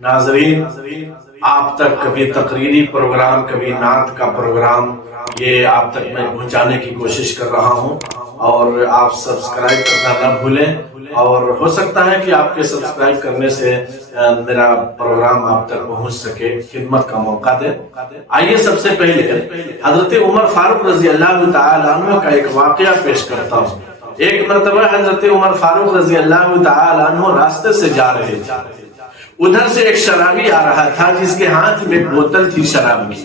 नाज़रीन, आप तक कभी तकरीरी प्रोग्राम, कभी नात का प्रोग्राम, ये आप तक मैं पहुंचाने की कोशिश कर रहा हूं और आप सब्सक्राइब करना न भूलें। और हो सकता है कि आपके सब्सक्राइब करने से मेरा प्रोग्राम आप तक पहुंच सके, खिदमत का मौका दे। आइए सबसे पहले हजरत उमर फारूक रजी अल्लाह तआला अन्हु का एक वाकया पेश करता हूँ। एक मरतबा हजरत उमर फारूक रजी अल्लाह तआला अन्हु रास्ते से जा रहे थे। उधर से एक शराबी आ रहा था जिसके हाथ में बोतल थी शराब की।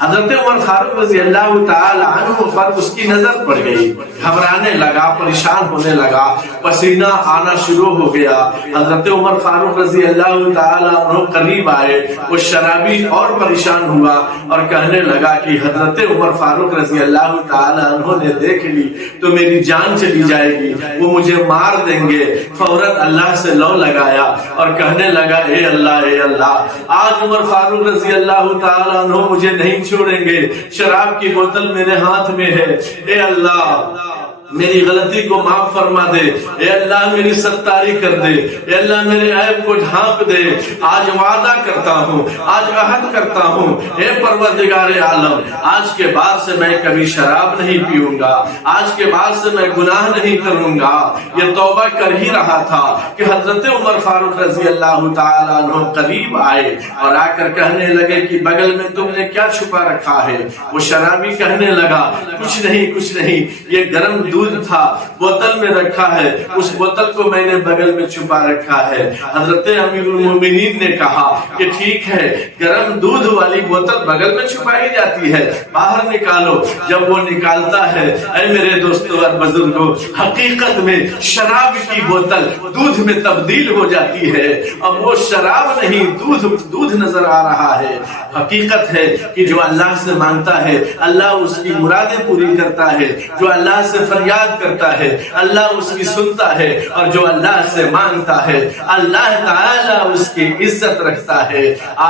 हजरत उमर फारूक रजी अल्लाह तआला अन्हु पर उसकी नजर पड़ गई, घबराने लगा, परेशान होने लगा, पसीना आना शुरू हो गया। हजरत उमर फारूक रजी अल्लाह तआला अन्हु करीब आए, वो शराबी और परेशान हुआ और कहने लगा कि हजरत उमर फारूक रजी अल्लाह तआला अन्हु ने देख ली तो मेरी जान चली जाएगी, वो मुझे मार देंगे। फौरन अल्लाह से लौ लगाया और कहने लगा, ए अल्लाह, आज उमर फारूक रजी अल्लाह तआला अन्हु मुझे नहीं छोड़ेंगे, शराब की बोतल मेरे हाथ में है। ए अल्लाह, मेरी गलती को माफ फरमा दे। ए अल्लाह, मेरी सत्तारी कर दे। ए अल्लाह, मेरे ऐब को ढांप दे। आज वादा करता हूँ, आज अहद करता हूँ, ए परवरदिगार आलम, आज के बाद से मैं कभी शराब नहीं पीऊंगा, आज के बाद से मैं गुनाह नहीं करूंगा। ये तौबा कर ही रहा था कि हजरत उमर फारूक रजी अल्लाह तआला अन्हु करीब आए और आकर कहने लगे कि बगल में तुमने क्या छुपा रखा है। वो शराबी कहने लगा, कुछ नहीं, ये गर्म दूध था, बोतल में रखा है, उस बोतल को मैंने बगल में छुपा रखा है। हजरत अमीरुल मोमिनीन ने कहा कि ठीक है, गर्म दूध वाली बोतल बगल में छुपाई जाती है, बाहर निकालो। जब वो निकालता है, ऐ मेरे दोस्तों और बुजुर्गों, हकीकत में शराब की बोतल दूध में तब्दील हो जाती है। अब वो शराब नहीं, दूध नजर आ रहा है। हकीकत है कि जो अल्लाह से मांगता है, अल्लाह उसकी मुरादें पूरी करता है। जो अल्लाह से फरियाद करता है, अल्लाह उसकी सुनता है, और जो अल्लाह से मांगता है, अल्लाह ताला उसकी इज्जत रखता है।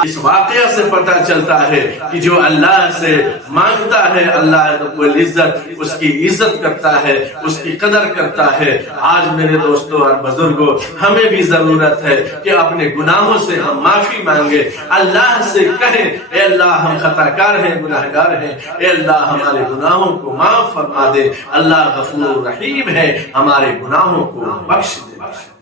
इस वाकया से पता चलता है कि जो अल्लाह से मांगता है, अल्लाह रब्बुल इज्जत उसकी इज्जत करता है, उसकी कदर करता है। आज मेरे दोस्तों और बुजुर्गों, हमें भी जरूरत है कि अपने गुनाहों से हम माफी मांगे, अल्लाह से कहें, ए अल्लाह, हम खताकार हैं, गुनाहगार हैं, ए अल्लाह, हमारे गुनाहों को माफ फरमा दे। अल्लाह गफूर रहीम है, हमारे गुनाहों को बख्श दे।